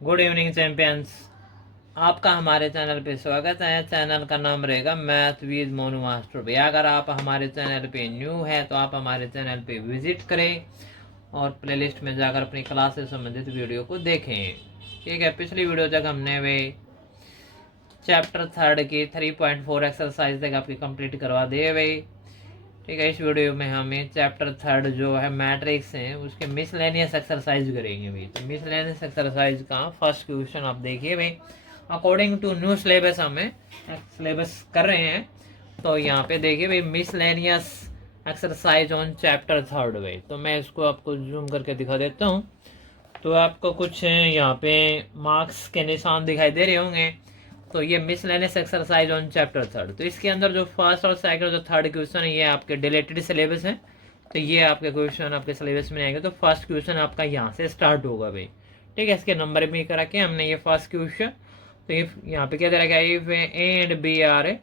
Good evening champions. आपका हमारे channel पे स्वागत है। चैनल का नाम रहेगा मैथ विद मोनू मास्टर भैया। अगर आप हमारे चैनल पे न्यू है तो आप हमारे चैनल पे विजिट करें और प्लेलिस्ट में जाकर अपनी क्लास से संबंधित वीडियो को देखें। ठीक है, पिछली वीडियो तक हमने वे चैप्टर 3 की 3.4 एक्सरसाइज तक आपकी कंप्लीट करवा दिए भाई। ठीक है, इस वीडियो में हमें चैप्टर 3 जो है मैट्रिक्स है उसके मिसलेनियस एक्सरसाइज करेंगे भाई। तो मिसलेनियस एक्सरसाइज का फर्स्ट क्वेश्चन आप देखिए भाई। अकॉर्डिंग टू न्यू सिलेबस हमें सिलेबस कर रहे हैं। तो यहाँ पे देखिए भाई, मिसलेनियस एक्सरसाइज ऑन चैप्टर 3 भाई। तो मैं इसको आपको जूम करके दिखा देता हूँ। तो आपको कुछ यहाँ पे मार्क्स के निशान दिखाई दे रहे होंगे। तो ये मिसलेनियस एक्सरसाइज ऑन चैप्टर 3। तो इसके अंदर जो फर्स्ट और सेकंड जो थर्ड क्वेश्चन है ये आपके डिलेटेड सिलेबस है। तो ये आपके क्वेश्चन आपके सिलेबस में आएंगे। तो फर्स्ट क्वेश्चन आपका यहाँ से स्टार्ट होगा भाई। ठीक है, इसके नंबर भी करा के हमने ये फर्स्ट क्वेश्चन। तो ये यहाँ पे क्या दे रखा है, if A and B are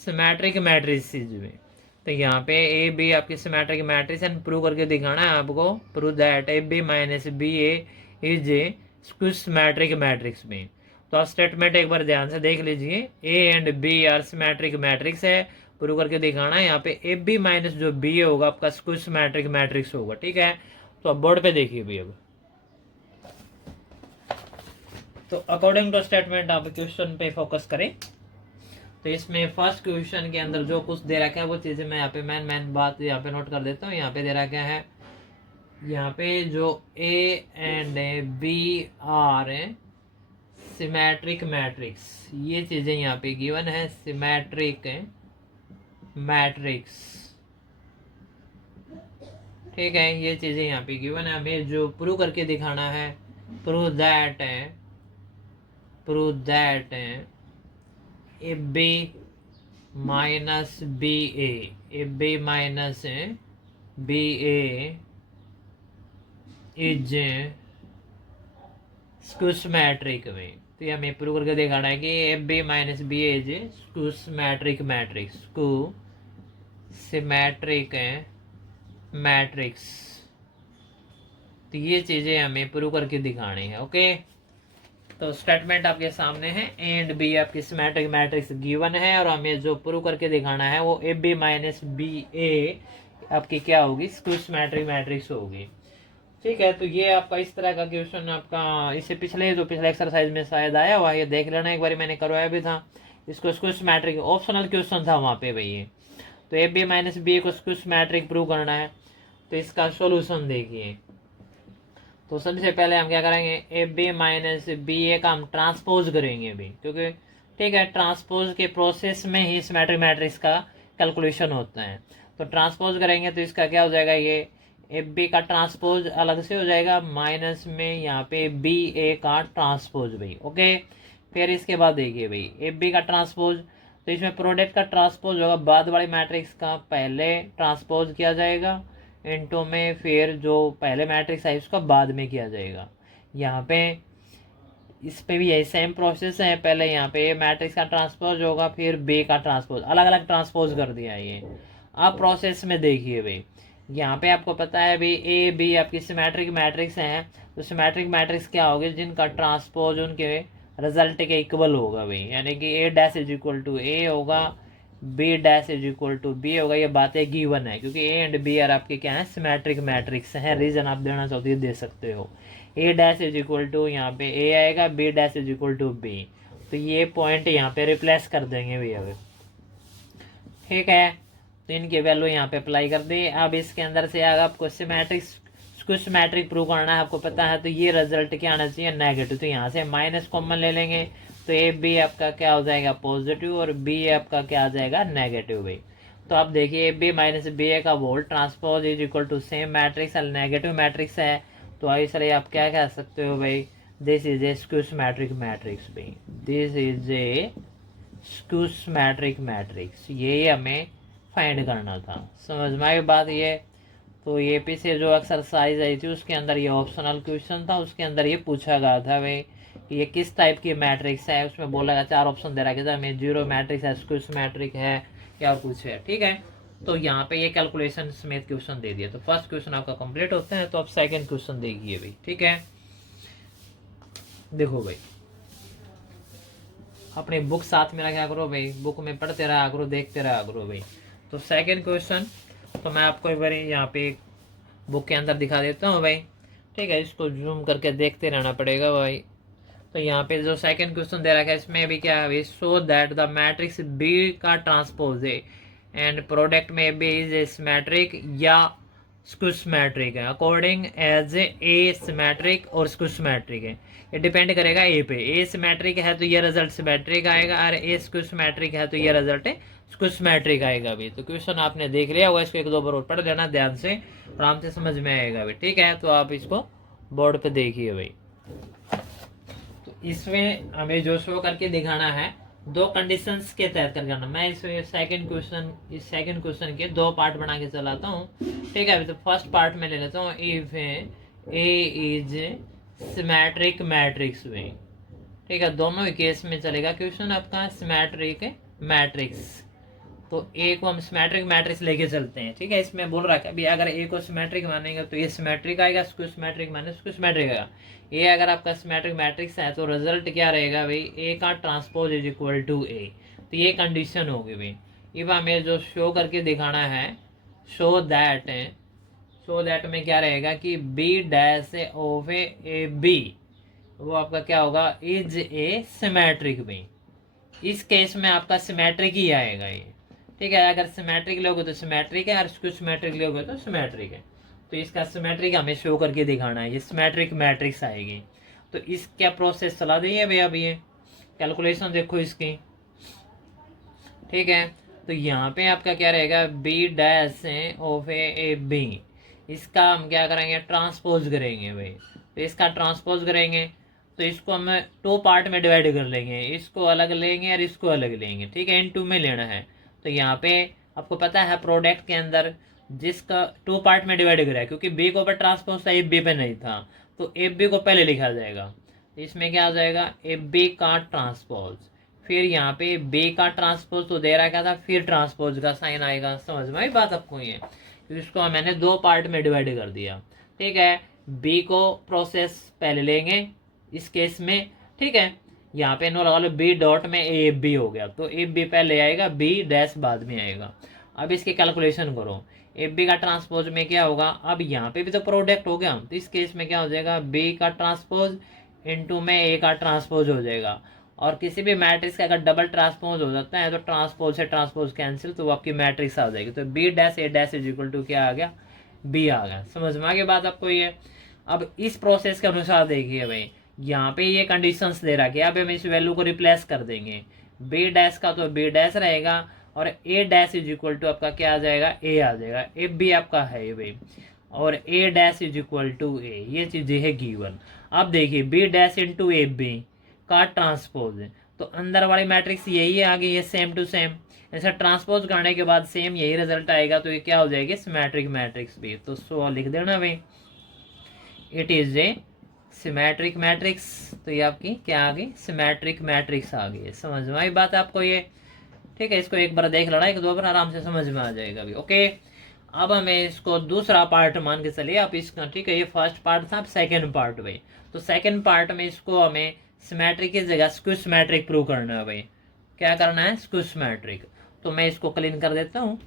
symmetric matrices में। तो यहाँ पे ए बी आपकी सिमेट्रिक मैट्रिक्स एंड प्रूव करके दिखाना है आपको। Prove that A B minus B A is a skew symmetric matrix में। तो आप स्टेटमेंट एक बार ध्यान से देख लीजिए। A and B are symmetric matrix है, प्रूव करके दिखाना है। यहाँ पे ए बी माइनस जो बी ए होगा आपका स्क्यू सिमेट्रिक मैट्रिक्स होगा। ठीक है, तो अब बोर्ड पे देखिए भी। अब तो अकॉर्डिंग टू स्टेटमेंट आप क्वेश्चन पे फोकस करें। तो इसमें फर्स्ट क्वेश्चन के अंदर जो कुछ दे रखा है वो चीजें मैं यहाँ पे मैन बात यहाँ पे नोट कर देता हूँ। यहाँ पे दे रखा है, यहाँ पे जो A and B are symmetric matrix, ये चीजें यहाँ पे गिवन है। सिमेट्रिक मैट्रिक्स, ठीक है, ये चीजें यहाँ पे गिवन है। हमें जो प्रूव करके दिखाना है, prove that A B minus B A B minus B A is skew symmetric में। तो ये हमें प्रूव करके दिखाना है कि A B minus B A is skew symmetric matrix, skew symmetric matrix. तो ये चीजें हमें प्रूव करके दिखानी है। ओके, तो स्टेटमेंट आपके सामने है। ए एंड बी आपकी सिमेट्रिक मैट्रिक्स गिवन है और हमें जो प्रूव करके दिखाना है वो ए बी माइनस बी ए आपकी क्या होगी, स्क्यू सिमेट्रिक मैट्रिक्स होगी। ठीक है, तो ये आपका इस तरह का क्वेश्चन आपका इससे पिछले एक्सरसाइज में शायद आया हुआ, ये देख लेना एक बार, मैंने करवाया भी था इसको। स्क्यू सिमेट्रिक ऑप्शनल क्वेश्चन था वहाँ पे भाई। तो ए बी माइनस बी ए को स्क्यू सिमेट्रिक प्रूव करना है। तो इसका सोल्यूशन देखिए। तो सबसे पहले हम क्या करेंगे, ए बी माइनस बी ए का हम ट्रांसपोज करेंगे भी, क्योंकि ठीक है ट्रांसपोज के प्रोसेस में ही सिमेट्रिक मैट्रिक्स का कैलकुलेशन होता है। तो ट्रांसपोज करेंगे तो इसका क्या हो जाएगा, ये ए बी का ट्रांसपोज अलग से हो जाएगा, माइनस में यहाँ पे बी ए का ट्रांसपोज भाई। ओके, फिर इसके बाद देखिए भाई, ए बी का ट्रांसपोज, तो इसमें प्रोडक्ट का ट्रांसपोज होगा, बाद वाले मैट्रिक्स का पहले ट्रांसपोज किया जाएगा इनटू में, फिर जो पहले मैट्रिक्स है उसका बाद में किया जाएगा। यहाँ पे इस पे भी यही सेम प्रोसेस है। पहले यहाँ पे ए मैट्रिक्स का ट्रांसपोज होगा, फिर बी का ट्रांसपोज, अलग अलग ट्रांसपोज कर दिया है ये। आप प्रोसेस में देखिए भाई, यहाँ पे आपको पता है भाई ए बी आपकी सिमेट्रिक मैट्रिक्स हैं। तो सिमेट्रिक मैट्रिक्स क्या होगी, जिनका ट्रांसपोज उनके रिजल्ट के इक्वल होगा भाई, यानी कि A dash is equal to A होगा, B dash is equal to B होगा। ये बातें गिवन है क्योंकि ए एंड बी आर आपके क्या है, सिमेट्रिक मैट्रिक्स हैं। रीजन आप देना चाहते हो दे सकते हो। A dash is equal to यहाँ पे ए आएगा, B dash is equal to B. तो ये पॉइंट यहाँ पे रिप्लेस कर देंगे भैया। ठीक है, तो इनकी वैल्यू यहाँ पे अप्लाई कर दी। अब इसके अंदर से अगर आपको सिमेट्रिक प्रूव करना है, आपको पता है, तो ये रिजल्ट क्या आना चाहिए, नेगेटिव। तो यहाँ से माइनस कॉमन ले लेंगे, तो ए बी आपका क्या हो जाएगा, पॉजिटिव, और बी आपका क्या आ जाएगा, नेगेटिव भाई। तो आप देखिए A B minus B A का whole transpose is equal to same matrix, negative matrix है। तो इसलिए आप क्या कह सकते हो भाई, this is a skew symmetric matrix भाई, this is a skew symmetric matrix. ये हमें फाइंड करना था। समझ में आई बात ये। तो ये पीछे जो एक्सरसाइज आई थी उसके अंदर ये ऑप्शनल क्वेश्चन था, उसके अंदर ये पूछा गया था भाई ये किस टाइप की मैट्रिक्स है। उसमें बोला गया 4 ऑप्शन दे रखा था हमें, जीरो मैट्रिक्स है, स्क्यू मैट्रिक है, या कुछ है। ठीक है, तो यहाँ पे ये कैलकुलेशन समेत क्वेश्चन दे दिया। तो फर्स्ट क्वेश्चन आपका कंप्लीट होता है। तो आप सेकंड क्वेश्चन देखिए भाई। ठीक है, देखो भाई, अपनी बुक साथ में रखा करो भाई, बुक में पढ़ते रहा करो, देखते रहा करो भाई। तो सेकंड क्वेश्चन तो मैं आपको एक बार यहाँ पे बुक के अंदर दिखा देता हूँ भाई, ठीक है, इसको जूम करके देखते रहना पड़ेगा भाई। तो यहाँ पे जो सेकंड क्वेश्चन दे रखा है इसमें भी क्या है भाई, so that the matrix B का ट्रांसपोज है एंड प्रोडक्ट में बी इज सिमेट्रिक या स्क्यूसमेट्रिक है अकॉर्डिंग एज ए सिमेट्रिक और स्क्यूसमेट्रिक है। ये डिपेंड करेगा ए पे, ए सिमेट्रिक है तो ये रिजल्ट सिमेट्रिक आएगा, और ए स्क्यूसमेट्रिक है तो ये रिजल्ट स्क्यूसमेट्रिक आएगा भी। तो क्वेश्चन आपने देख लिया होगा, इसको एक दो बार और पढ़ लेना ध्यान से, आराम से समझ में आएगा भाई, ठीक है। तो आप इसको बोर्ड पे देखिए भाई। तो इसमें हमें जो शो करके दिखाना है दो कंडीशंस के तहत कर करना। मैं इस सेकंड क्वेश्चन के दो पार्ट बना के चलाता हूँ, ठीक है। तो फर्स्ट पार्ट में ले लेता हूँ, if A is symmetric matrix में, ठीक है, दोनों ही केस में चलेगा क्वेश्चन आपका सिमेट्रिक मैट्रिक्स। तो ए को हम सिमेट्रिक मैट्रिक्स लेके चलते हैं, ठीक है। इसमें बोल रहा है अभी अगर ए को सिमेट्रिक मानेंगे तो ये सिमेट्रिक आएगा, स्क्यूसमेट्रिक माने स्क्यूसमेट्रिक आएगा। ए अगर आपका सिमेट्रिक मैट्रिक्स है तो रिजल्ट क्या रहेगा भाई, ए का ट्रांसपोज इज इक्वल टू ए। तो ये कंडीशन होगी भाई। अब हमें जो शो करके दिखाना है, शो दैट में क्या रहेगा कि B dash of A B, वो आपका क्या होगा, इज ए सिमेट्रिक भाई। इस केस में आपका सिमेट्रिक ही आएगा ये, ठीक है। अगर सिमेट्रिक लोगे तो सिमेट्रिक है, और स्क्यूसमेट्रिक लोगे तो सिमेट्रिक है। तो इसका सिमेट्रिक हमें शो करके दिखाना है, ये सिमेट्रिक मैट्रिक्स आएगी। तो इस क्या प्रोसेस चला देंगे भैया, अभी ये कैलकुलेशन देखो इसकी, ठीक है। तो यहाँ पे आपका क्या रहेगा, B dash of A B, इसका हम क्या करेंगे, ट्रांसपोज करेंगे भाई। तो इसका ट्रांसपोज करेंगे तो इसको हम टू पार्ट में डिवाइड कर लेंगे, इसको अलग लेंगे और इसको अलग लेंगे, ठीक है, इन टू में लेना है। तो यहाँ पे आपको पता है प्रोडक्ट के अंदर जिसका टू पार्ट में डिवाइड करा है, क्योंकि बी को ऊपर ट्रांसपोज था, एफ बी पे नहीं था, तो एफ बी को पहले लिखा जाएगा। इसमें क्या आ जाएगा, एफ बी का ट्रांसपोज, फिर यहाँ पे बी का ट्रांसपोज तो दे रहा क्या था, फिर ट्रांसपोज का साइन आएगा। समझ में आई बात आपको ये, इसको मैंने दो पार्ट में डिवाइड कर दिया, ठीक है। बी को प्रोसेस पहले लेंगे इस केस में, ठीक है। यहाँ पे नो लगा लो, बी डॉट में ए एफ बी हो गया, तो एफ बी पहले आएगा, बी डैश बाद में आएगा। अब इसकी कैलकुलेशन करो, एफ बी का ट्रांसपोज में क्या होगा, अब यहाँ पे भी तो प्रोडक्ट हो गया, तो इस केस में क्या हो जाएगा, बी का ट्रांसपोज इनटू में ए का ट्रांसपोज हो जाएगा। और किसी भी मैट्रिक्स का अगर डबल ट्रांसपोज हो जाता है तो ट्रांसपोज से ट्रांसपोज कैंसिल, तो वो आपकी मैट्रिक्स आ जाएगी। तो B dash A dash is equal to क्या आ गया, बी आ गया। समझ में आ गई बात आपको ये। अब इस प्रोसेस के अनुसार देखिए भाई, यहाँ पे ये कंडीशंस दे रखी है, अब हम इस वैल्यू को रिप्लेस कर देंगे, बी डैश का तो बी डैश रहेगा, और A dash is equal to आपका क्या आ जाएगा, ए आ जाएगा। एफ बी आपका है भाई, और A dash is equal to A, ये चीजें है गिवन। अब देखिए B dash into A B का ट्रांसपोज है, तो अंदर वाली मैट्रिक्स यही आ गई है, सेम टू सेम। ऐसा ट्रांसपोज करने के बाद सेम यही रिजल्ट आएगा, तो ये क्या हो जाएगी, सिमेट्रिक मैट्रिक्स भी। तो सो लिख देना भाई, it is a symmetric matrix. तो ये आपकी क्या आ गई, सिमेट्रिक मैट्रिक्स आ गई। समझ में आई बात आपको ये, ठीक है। इसको एक बार देख लेना, एक दो बार आराम से समझ में आ जाएगा भी, ओके। अब हमें इसको दूसरा पार्ट मान के चलिए आप इसका, ठीक है। ये फर्स्ट पार्ट था, अब सेकेंड पार्ट भाई। तो सेकेंड पार्ट में इसको हमें सिमेट्रिक की जगह स्क्यूसमेट्रिक प्रूव करना है भाई। क्या करना है, स्क्यूसमेट्रिक। तो मैं इसको क्लीन कर देता हूँ,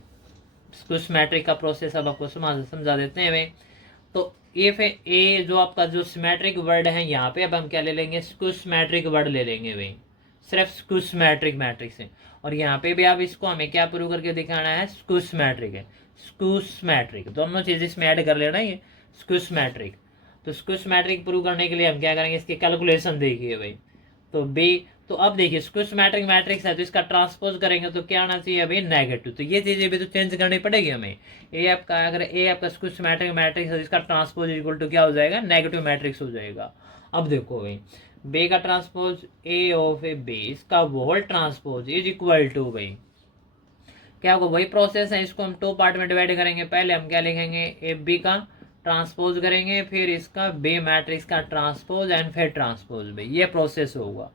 स्क्यूसमेट्रिक का प्रोसेस अब आपको समझा देते हैं भाई। तो इफ ए जो आपका जो सिमेट्रिक वर्ड है, यहाँ पे अब हम क्या ले लेंगे, स्क्यूसमेट्रिक वर्ड ले लेंगे भाई, सिर्फ स्क्यूसमेट्रिक मैट्रिक्स है। और यहाँ पे भी आप इसको हमें क्या प्रूव करके दिखाना है, स्क्यूसमेट्रिक है, स्क्यूसमेट्रिक, दोनों चीज इसमें ऐड कर लेना ये स्क्यूसमेट्रिक। तो स्क्यूसमेट्रिक प्रूव करने के लिए हम क्या करेंगे, इसकी कैलकुलेशन देखिए भाई। तो बी, तो अब देखिए स्क्यूसमेट्रिक मैट्रिक्स है तो इसका ट्रांसपोज करेंगे तो क्या आना चाहिए भाई, नेगेटिव। तो ये चीजें भी तो चेंज करनी पड़ेगी हमें। ए आपका अगर ए आपका स्क्यूसमेट्रिक मैट्रिक्स है, इसका ट्रांसपोज इक्वल टू क्या हो जाएगा, नेगेटिव मैट्रिक्स हो जाएगा। अब देखो भाई, बी का transpose A of A B, इसका whole transpose is equal to भाई क्या होगा, वही प्रोसेस है, इसको हम टू पार्ट में डिवाइड करेंगे। पहले हम क्या लिखेंगे, ए बी का ट्रांसपोज करेंगे, फिर इसका बी मैट्रिक्स का ट्रांसपोज एंड फिर ट्रांसपोज भाई, ये प्रोसेस होगा।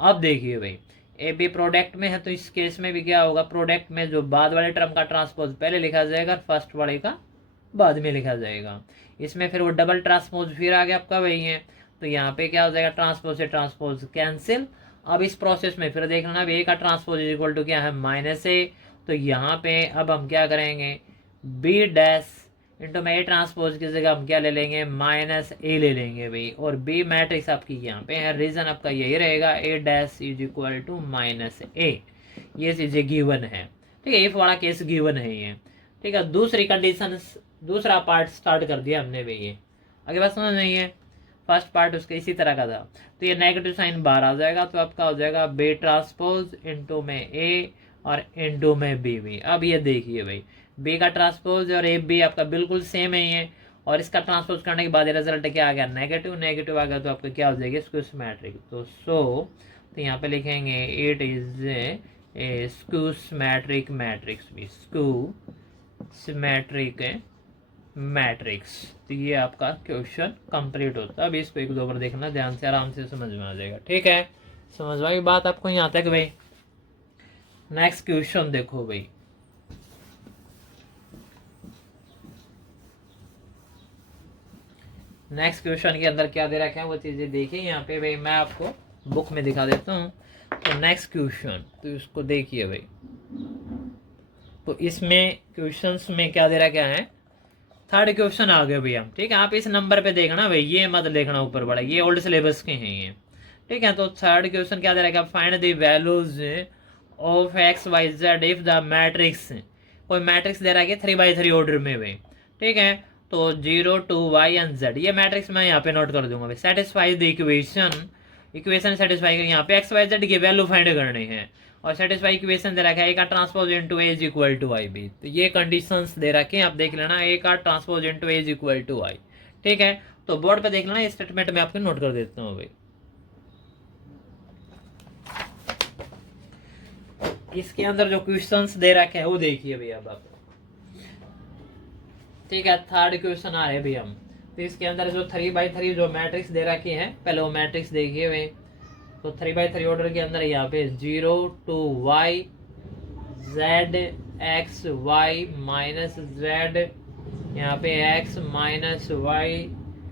अब देखिए भाई, ए बी प्रोडक्ट में है तो इस केस में भी क्या होगा, प्रोडक्ट में जो बाद वाले टर्म का ट्रांसपोज पहले लिखा जाएगा, फर्स्ट वाले का बाद में लिखा जाएगा। इसमें फिर वो डबल ट्रांसपोज फिर आ गया आपका वही है, तो यहाँ पे क्या हो जाएगा, ट्रांसपोज से ट्रांसपोज कैंसिल। अब इस प्रोसेस में फिर देख लेना, अब ए का ट्रांसपोज इज इक्वल टू क्या है, -a। तो यहाँ पे अब हम क्या करेंगे, बी डैश इंटू में ए ट्रांसपोज की जगह हम क्या ले लेंगे, -a ले लेंगे भाई। और बी मैट्रिक्स आपकी यहाँ पे है, रीजन आपका यही रहेगा, A dash is equal to -a। ये चीजें गिवन है, ठीक है, इफ वाला केस गिवन है ये, ठीक है। दूसरी कंडीशन, दूसरा पार्ट स्टार्ट कर दिया हमने भाई, ये आगे बात समझ नहीं है। फर्स्ट पार्ट उसका इसी तरह का था, तो ये नेगेटिव साइन बाहर आ जाएगा, तो आपका हो जाएगा बी ट्रांसपोज इंटू में ए और इंटू में बी भी। अब ये देखिए भाई, बी का ट्रांसपोज और ए बी आपका बिल्कुल सेम है ये, और इसका ट्रांसपोज करने के बाद रिजल्ट क्या आ गया, नेगेटिव। नेगेटिव आ गया तो आपका क्या हो जाएगा, स्क्यू सिमेट्रिक। तो यहाँ पे लिखेंगे it is a skew symmetric matrix भी, स्क्यू सिमेट्रिक मैट्रिक्स। तो ये आपका क्वेश्चन कंप्लीट होता है। अभी इसको एक दो बार देखना ध्यान से, आराम से समझ में आ जाएगा, ठीक है। समझ में आई बात आपको यहाँ तक भाई। नेक्स्ट क्वेश्चन देखो भाई, नेक्स्ट क्वेश्चन के अंदर क्या दे रखा है वो चीजें देखिए यहाँ पे भाई, मैं आपको बुक में दिखा देता हूँ। तो नेक्स्ट क्वेश्चन, तो इसको देखिए भाई, तो इसमें क्वेश्चंस में क्या दे रखा है, थर्ड क्वेश्चन आ गए भैया, ठीक है। आप इस नंबर पे देखना भाई, ये मत देखना ऊपर बड़ा, ये ओल्ड सिलेबस के हैं ये, ठीक है। तो थर्ड क्वेश्चन क्या दे रखा है, find the values of X Y Z if the matrix, कोई मैट्रिक्स दे रहा है 3x3 ऑर्डर में भाई, ठीक है। तो 0 2 y एंड z, ये मैट्रिक्स मैं यहाँ पे नोट कर दूंगा भाई। Satisfy the equation, equation satisfy यहाँ पे एक्स वाई जेड की वैल्यू फाइंड करनी है, और सेटिस्फाई इक्वेशन दे रखा है ए का transpose into A is equal to I B. तो ये कंडीशंस दे रखे हैं, आप देख लेना, ए का transpose into A is equal to I, ठीक है। तो बोर्ड पे देख लेना, ये स्टेटमेंट में आपको नोट कर देता हूँ भाई। इसके अंदर जो क्वेश्चंस दे रखे हैं वो देखिए भैया अब आप, ठीक है। थर्ड क्वेश्चन आ रहे भैया हम, तो इसके अंदर जो 3x3 जो मैट्रिक्स दे रखे हैं, पहले वो मैट्रिक्स देखिए भाई। तो 3x3 ऑर्डर के अंदर यहाँ पे 0 2 y z x y minus z, यहाँ पे x minus y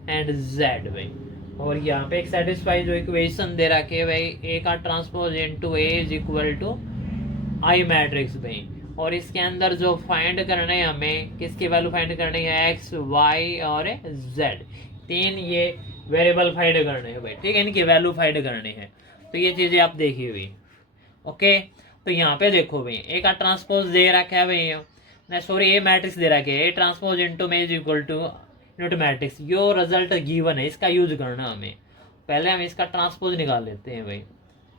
and z भाई। और यहाँ पे एक सेटिस्फाई जो इक्वेशन दे रखे है भाई, a का transpose into a is equal to I matrix भाई। और इसके अंदर जो फाइंड करना है हमें, किसकी वैल्यू फाइंड करनी है, x y और z, तीन ये वेरिएबल फाइंड करने हैं भाई, ठीक है, इनकी वैल्यू फाइंड करनी है। तो ये चीजें आप देखिए भाई, ओके। तो यहाँ पे देखो भाई, ए का ट्रांसपोज दे रखा है भाई, नहीं सॉरी, ए मैट्रिक्स दे रखा है, ए ट्रांसपोज इनटू में is equal to unit matrix, यो रिजल्ट गिवन है, इसका यूज करना हमें। पहले हम इसका ट्रांसपोज निकाल लेते हैं भाई,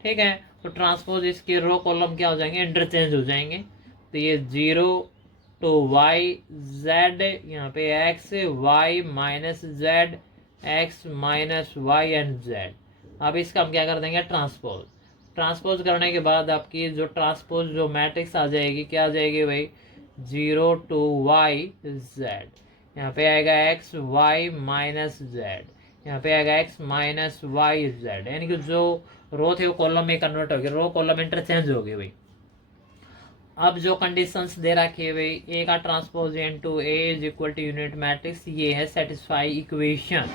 ठीक है। तो ट्रांसपोज इसके रो कॉलम क्या हो जाएंगे, इंटरचेंज हो जाएंगे। तो ये 0 2 y z, यहाँ पे x y minus z x minus y and z। अब इसका हम क्या कर देंगे, ट्रांसपोज। ट्रांसपोज करने के बाद आपकी जो ट्रांसपोज जो मैट्रिक्स आ जाएगी, क्या आ जाएगी भाई, 0 2 y z, यहाँ पे आएगा x y माइनस z, यहाँ पे आएगा x माइनस y z, यानी कि जो रो थे वो कॉलम में कन्वर्ट हो गए, रो कॉलम इंटरचेंज हो गए भाई। अब जो कंडीशंस दे रखे है भाई, ए का transpose into A is equal to unit matrix, ये है सेटिस्फाई इक्वेशन,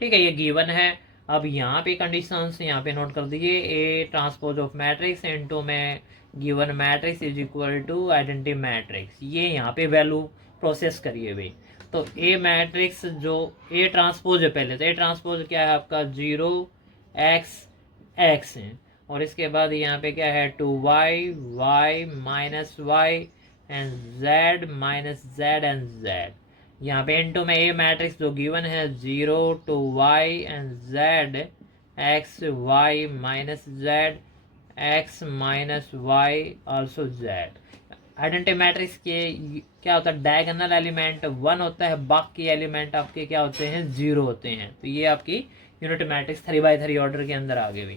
ठीक है, ये गिवन है। अब यहाँ पे कंडीशंस यहाँ पे नोट कर दीजिए, A transpose of matrix into में given matrix is equal to identity matrix, ये यहाँ पे वैल्यू प्रोसेस करिए भाई। तो ए मैट्रिक्स जो ए ट्रांसपोज है पहले, तो ए ट्रांसपोज क्या है आपका, 0 x x है, और इसके बाद यहाँ पे क्या है 2y y minus y and z minus z and z। यहाँ पे इनटू में ए मैट्रिक्स जो गिवन है 0 2 y and z x y minus z x minus y also z। Identity matrix के क्या होता है, डायगोनल एलिमेंट 1 होता है, बाकी एलिमेंट आपके क्या होते हैं, 0 होते हैं। तो ये आपकी यूनिट मैट्रिक्स 3x3 ऑर्डर के अंदर आ गई।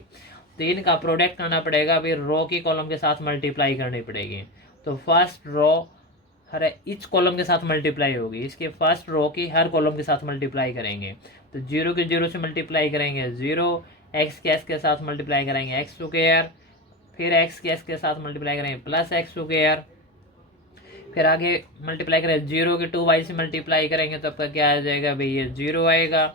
तो इनका प्रोडक्ट करना पड़ेगा, फिर रो की कॉलम के साथ मल्टीप्लाई करनी पड़ेगी। तो फर्स्ट रो हर इच कॉलम के साथ मल्टीप्लाई होगी, इसके फर्स्ट रो की हर कॉलम के साथ मल्टीप्लाई करेंगे। तो 0 के 0 से मल्टीप्लाई करेंगे 0, x के s के साथ मल्टीप्लाई करेंगे x स्क्वायर, फिर x के s के साथ मल्टीप्लाई करेंगे प्लस x स्क्वायर, फिर आगे मल्टीप्लाई करें 0 के 2y से मल्टीप्लाई करेंगे तो आपका क्या आ जाएगा भाई, ये 0 आएगा।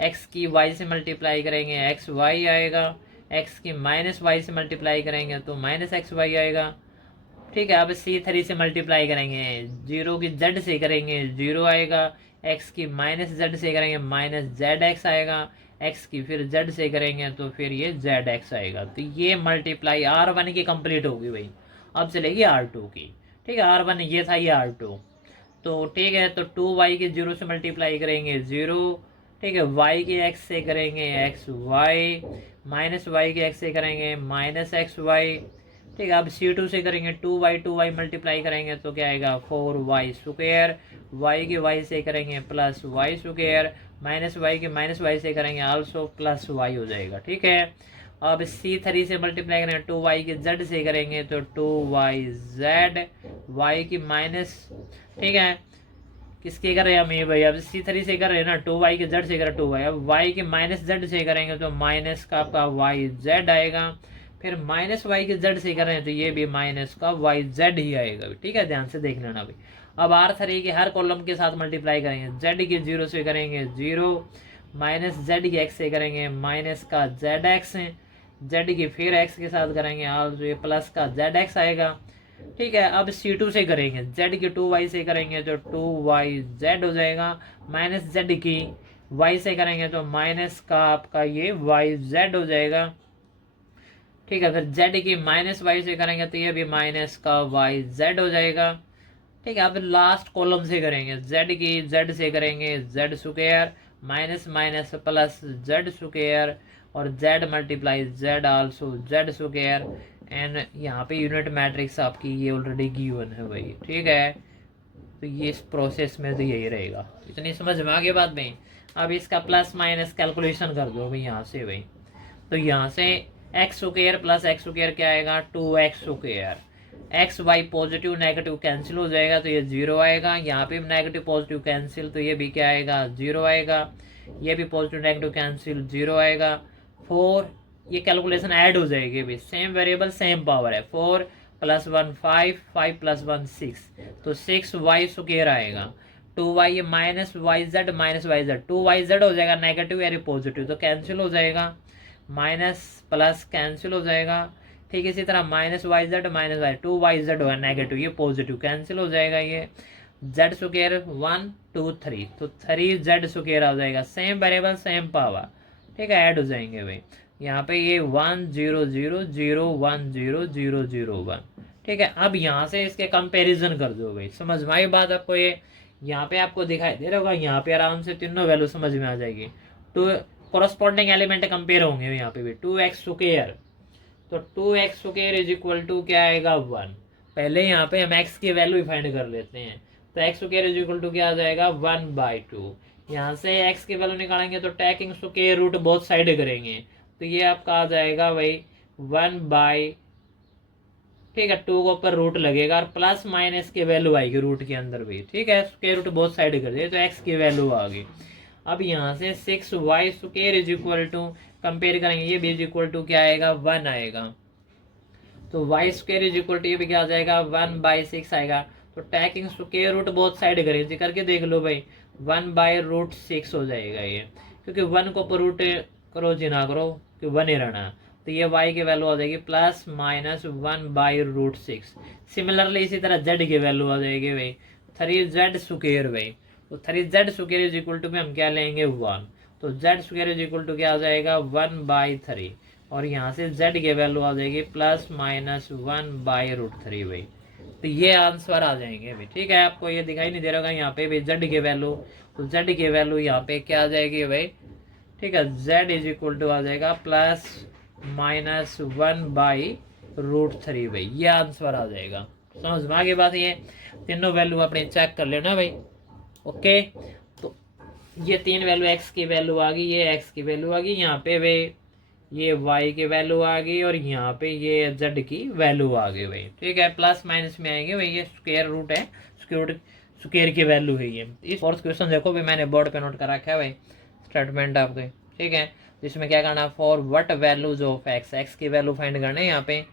एक्स की वाई से मल्टीप्लाई करेंगे एक्स वाई आएगा, एक्स की माइनस वाई से मल्टीप्लाई करेंगे तो माइनस एक्स वाई आएगा। ठीक है, अब C3 से मल्टीप्लाई करेंगे, जीरो की जेड से करेंगे जीरो आएगा, एक्स की माइनस जेड से करेंगे माइनस जेड एक्स आएगा, एक्स की फिर जेड से करेंगे तो फिर ये जेड एक्स आएगा। तो ये मल्टीप्लाई R1 की कंप्लीट होगी भाई। अब चलेगी R2 की। ठीक है, R1 ये था, ये R2। तो ठीक है, तो 2y के जीरो से मल्टीप्लाई करेंगे जीरो। ठीक है, y के x से करेंगे एक्स वाई, माइनस वाई के x से करेंगे माइनस एक्स वाई। ठीक है, अब C2 से करेंगे 2y मल्टीप्लाई करेंगे तो क्या आएगा 4y स्क्वायर, y के y से करेंगे plus y square, minus y के माइनस वाई से करेंगे आल्सो प्लस y हो जाएगा। ठीक है, अब C3 से मल्टीप्लाई करेंगे 2y के z से करेंगे तो 2yz, y की माइनस। ठीक है, किसके कर रहे हैं हम ये भाई, अब C3 से कर रहे हैं ना, 2y के z से कर 2y, अब y के माइनस z से करेंगे तो माइनस का आपका yz आएगा, फिर माइनस वाई के जेड से कर रहे हैं तो ये भी माइनस का वाई जेड ही आएगा। ठीक है, ध्यान से देख लेना भाई। अब R3 के हर कॉलम के साथ मल्टीप्लाई करेंगे, जेड के जीरो से करेंगे जीरो, माइनस जेड के एक्स से करेंगे माइनस का जेड एक्स, जेड की फिर एक्स के साथ करेंगे आल्सो ये प्लस का जेड एक्स आएगा। ठीक है, अब C2 से करेंगे, जेड की 2y से करेंगे तो 2yz हो जाएगा, माइनस जेड की y से करेंगे तो माइनस का आपका ये yz हो जाएगा। ठीक है, फिर z की माइनस वाई से करेंगे तो ये भी माइनस का वाई जेड हो जाएगा। ठीक है, अब लास्ट कॉलम से करेंगे, z की z से करेंगे z square, minus minus plus z square, और z multiply z also z square. And यहाँ पे यूनिट मैट्रिक्स आपकी ये ऑलरेडी गिवन है भाई। ठीक है, तो ये इस प्रोसेस में तो यही रहेगा। इतनी समझ में आ गई बात भाई। अब इसका प्लस माइनस कैलकुलेशन कर दो भाई यहाँ से भाई। तो यहाँ से x square plus x square क्या आएगा 2x square, x y positive negative cancel हो जाएगा तो ये जीरो आएगा, यहाँ पे नेगेटिव पॉजिटिव कैंसिल तो ये भी क्या आएगा जीरो आएगा, ये भी पॉजिटिव नेगेटिव कैंसिल जीरो आएगा। 4 ये कैलकुलेशन ऐड हो जाएगी भी, सेम वेरिएबल सेम पावर है, 4 + 1 5, 5 + 1 6, तो 6y स्क्वायर आएगा। 2y ये minus y z minus y z, 2yz हो जाएगा नेगेटिव या पॉजिटिव तो कैंसिल हो जाएगा, माइनस प्लस कैंसिल हो जाएगा। ठीक है, इसी तरह minus y z minus y, 2yz होगा नेगेटिव, ये पॉजिटिव कैंसिल हो जाएगा, ये z स्क्वायर 1 2 3 तो 3z स्क्वायर आ जाएगा, सेम वेरिएबल सेम पावर। ठीक है, ऐड हो जाएंगे भाई। यहाँ पे ये 1 0 0 0 1 0 0 0 1। ठीक है, अब यहाँ से इसके कंपैरिजन कर दो भाई। समझ में आई बात आपको? ये यहाँ पे आपको दिखाई दे रहा होगा, यहाँ पे आराम से तीनों वैल्यू समझ में आ जाएगी। तो कोरस्पॉन्डिंग एलिमेंट कंपेयर होंगे यहाँ पे भी, 2x स्क्वायर, तो 2x square is equal to क्या आएगा 1। पहले यहाँ पे हम x की वैल्यू फाइंड कर लेते हैं, तो x square is equal to क्या आ जाएगा 1/2। यहाँ से x की वैल्यू निकालेंगे तो taking square root both side करेंगे तो ये आपका आ जाएगा भाई 1/, ठीक है, 2 के ऊपर रूट लगेगा और प्लस माइनस की वैल्यू आएगी रूट के अंदर भी। ठीक है, स्क्वायर रूट बोथ साइड कर दिए तो x की वैल्यू आ गई। अब यहाँ से 6y square is equal to compare करेंगे, ये भी इज इक्वल टू क्या आएगा 1 आएगा, तो y square is equal to ये भी क्या आ जाएगा 1/6 आएगा। तो taking square root both side करेंगे, करके देख लो भाई 1/√6 हो जाएगा ये, क्योंकि 1 को ऊपर रूट करो जी ना करो कि 1 ही रहना, तो ये y की वैल्यू आ जाएगी प्लस माइनस 1/√6। सिमिलरली इसी तरह z की वैल्यू आ जाएगी भाई 3z स्क्वायर भाई, तो 3z square is equal to में हम क्या लेंगे 1, तो z square is equal to क्या आ जाएगा 1/3, और यहाँ से z की वैल्यू आ जाएगी प्लस माइनस 1/√3 भाई। तो ये आंसर आ जाएंगे भाई। ठीक है, आपको ये दिखाई नहीं दे रहा होगा यहाँ पे भी z की वैल्यू, तो z की वैल्यू यहाँ पे क्या आ जाएगी भाई, ठीक है, z इज इक्वल टू आ जाएगा प्लस माइनस 1/√3 भाई, ये आंसर आ जाएगा। समझ में आ गई बात? ये तीनों वैल्यू अपने चेक कर लेना भाई। ओके, तो ये 3 वैल्यू x की वैल्यू आ गई, ये x की वैल्यू आ गई, यहाँ पे भाई ये y की वैल्यू आ गई, और यहाँ पे ये z की वैल्यू आ गई भाई। ठीक है, प्लस माइनस में आएंगे भाई, ये स्क्वायर रूट है, स्क्वायर की वैल्यू है ये। इस फोर्थ क्वेश्चन देखो भाई, मैंने बोर्ड पे नोट कर रखा है भाई स्टेटमेंट आपके। ठीक है, जिसमें क्या करना, for what values of x की वैल्यू फाइंड करना है यहाँ पे।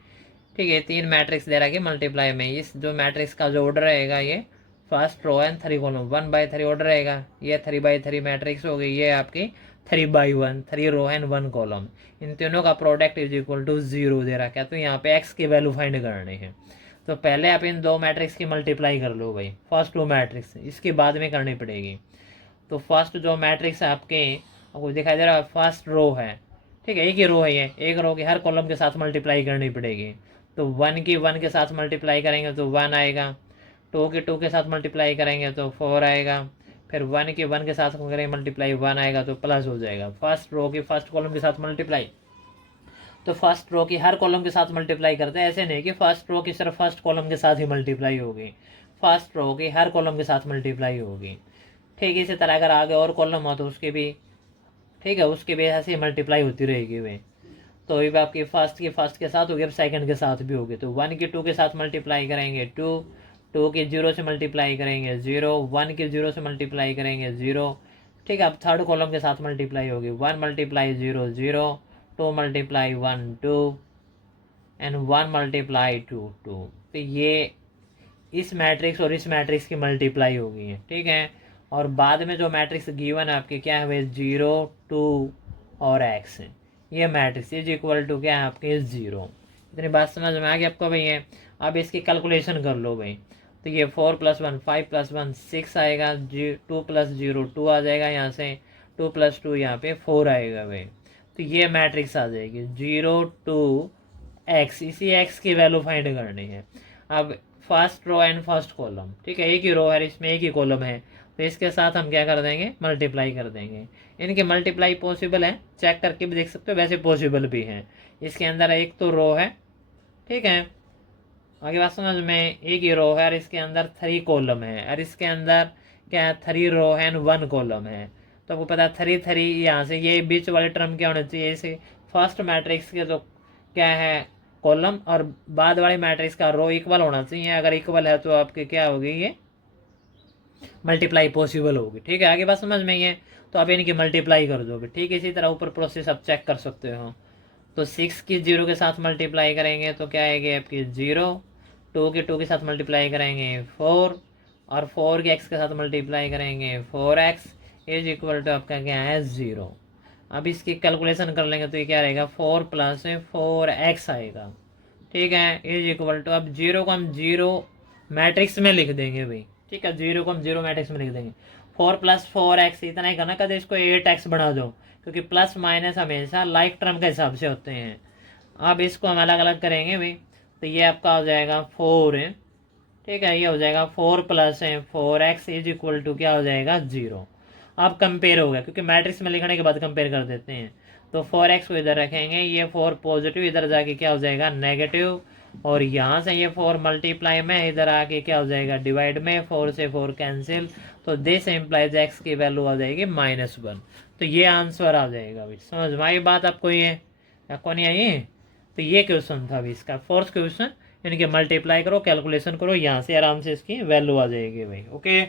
ठीक है, 3 मैट्रिक्स दे रखा है मल्टीप्लाई में, इस जो मैट्रिक्स का जो ऑर्डर रहेगा ये first row and 3 column 1/3 order रहेगा, ये 3/3 मैट्रिक्स हो गई, ये आपकी 3/1, 3 रो एंड 1 कॉलम, इन तीनों का प्रोडक्ट इज इक्वल टू 0 दे रखा है। तो यहाँ पे एक्स की वैल्यू फाइंड करनी है। तो पहले आप इन दो मैट्रिक्स की मल्टीप्लाई कर लो भाई, फर्स्ट टू मैट्रिक्स, इसकी बाद में करनी पड़ेगी। तो फर्स्ट जो मैट्रिक्स आपके आपको दिखाई दे रहा है, फर्स्ट रो है, ठीक है, एक ही रो है ये, एक रो की हर कॉलम के साथ मल्टीप्लाई करनी पड़ेगी। तो 1 की 1 के साथ मल्टीप्लाई करेंगे तो 1 आएगा, 2 की 2 के साथ मल्टीप्लाई करेंगे तो 4 आएगा, फिर 1 की 1 के साथ करेंगे मल्टीप्लाई 1 आएगा तो प्लस हो जाएगा। फर्स्ट रो की फर्स्ट कॉलम के साथ मल्टीप्लाई, तो फर्स्ट रो की हर कॉलम के साथ मल्टीप्लाई करते हैं, ऐसे नहीं कि फर्स्ट रो की सिर्फ फर्स्ट कॉलम के साथ ही मल्टीप्लाई होगी, फर्स्ट रो की हर कॉलम के साथ मल्टीप्लाई होगी। ठीक इसी तरह अगर आगे और कॉलम हो तो उसके भी, ठीक है, उसके भी ऐसे ही मल्टीप्लाई होती रहेगी वे। तो ये आपकी फर्स्ट के साथ होगी, अब सेकंड के साथ भी होगी। तो 1 की 2 के साथ मल्टीप्लाई करेंगे 2, 2 की 0 से मल्टीप्लाई करेंगे 0, 1 की 0 से मल्टीप्लाई करेंगे 0, ठीक है। अब थर्ड कॉलम के साथ मल्टीप्लाई होगी 1 मल्टीप्लाई 0 0, 2 मल्टीप्लाई 1 2 एंड 1 मल्टीप्लाई 2 2। तो ये इस मैट्रिक्स और इस मैट्रिक्स की मल्टीप्लाई होगी है, ठीक है। और बाद में जो मैट्रिक्स गिवन है आपके क्या है, 0 2 और x है, ये मैट्रिक्स इज इक्वल टू क्या है आपके 0। इतनी बात समझ में आ गई आपको भैया। अब इसकी कैलकुलेशन कर लो भाई। तो ये 4 + 1 5 + 1 6 आएगा, 2 + 0 2 आ जाएगा, यहाँ से 2 + 2 यहाँ पे 4 आएगा भाई। तो ये मैट्रिक्स आ जाएगी 0 2 x, इसी x की वैल्यू फाइंड करनी है। अब first row and first column, ठीक है, एक ही रो है, इसमें एक ही कॉलम है, तो इसके साथ हम क्या कर देंगे, मल्टीप्लाई कर देंगे। इनके मल्टीप्लाई पॉसिबल है, चेक करके भी देख सकते हो, वैसे पॉसिबल भी है। इसके अंदर एक तो रो है, ठीक है, आगे बात समझ में, एक ही रो है और इसके अंदर 3 कॉलम है, और इसके अंदर क्या है 3 रो है एंड 1 कॉलम है। तो आपको पता है 3 3, यहाँ से ये बीच वाले टर्म क्या होना चाहिए, इसे फर्स्ट मैट्रिक्स के जो क्या है कॉलम और बाद वाले मैट्रिक्स का रो इक्वल होना चाहिए। अगर इक्वल है तो आपके क्या होगी, ये मल्टीप्लाई पॉसिबल होगी, ठीक है। आगे बात समझ में है, तो आप इनकी मल्टीप्लाई कर दोगे, ठीक है। इसी तरह ऊपर प्रोसेस आप चेक कर सकते हो। तो 6 की 0 के साथ मल्टीप्लाई करेंगे तो क्या आएगी आपकी 0, 2 की 2 के साथ मल्टीप्लाई करेंगे 4, और 4 के x के साथ मल्टीप्लाई करेंगे 4x इज इक्वल टू आपका क्या है 0। अब इसकी कैलकुलेशन कर लेंगे तो ये क्या रहेगा 4 + 4x आएगा, ठीक है, इज इक्वल टू, अब 0 को हम 0 मैट्रिक्स में लिख देंगे भाई, ठीक है, 0 को हम 0 मैट्रिक्स में लिख देंगे। 4 + 4x इतना ही करना, कदे इसको 8x बना दो, क्योंकि प्लस माइनस हमेशा लाइक टर्म के हिसाब से होते हैं। अब इसको हम अलग अलग करेंगे भाई, तो ये आपका हो जाएगा 4 है, ठीक है, ये हो जाएगा 4 + 4x इज इक्वल टू क्या हो जाएगा 0। अब कंपेयर हो गया, क्योंकि मैट्रिक्स में लिखने के बाद कंपेयर कर देते हैं। तो 4x को इधर रखेंगे, ये 4 पॉजिटिव इधर जाके क्या हो जाएगा नेगेटिव, और यहाँ से ये 4 मल्टीप्लाई में इधर आके क्या हो जाएगा डिवाइड में, 4 से 4 कैंसिल, तो दिस इम्प्लाइज x की वैल्यू आ जाएगी -1। तो ये आंसर आ जाएगा भाई। समझ में आई बात आपको, ये आपको नहीं आई। तो ये क्वेश्चन था अभी इसका फोर्थ क्वेश्चन, इनके मल्टीप्लाई करो, कैलकुलेशन करो, यहाँ से आराम से इसकी वैल्यू आ जाएगी भाई। ओके।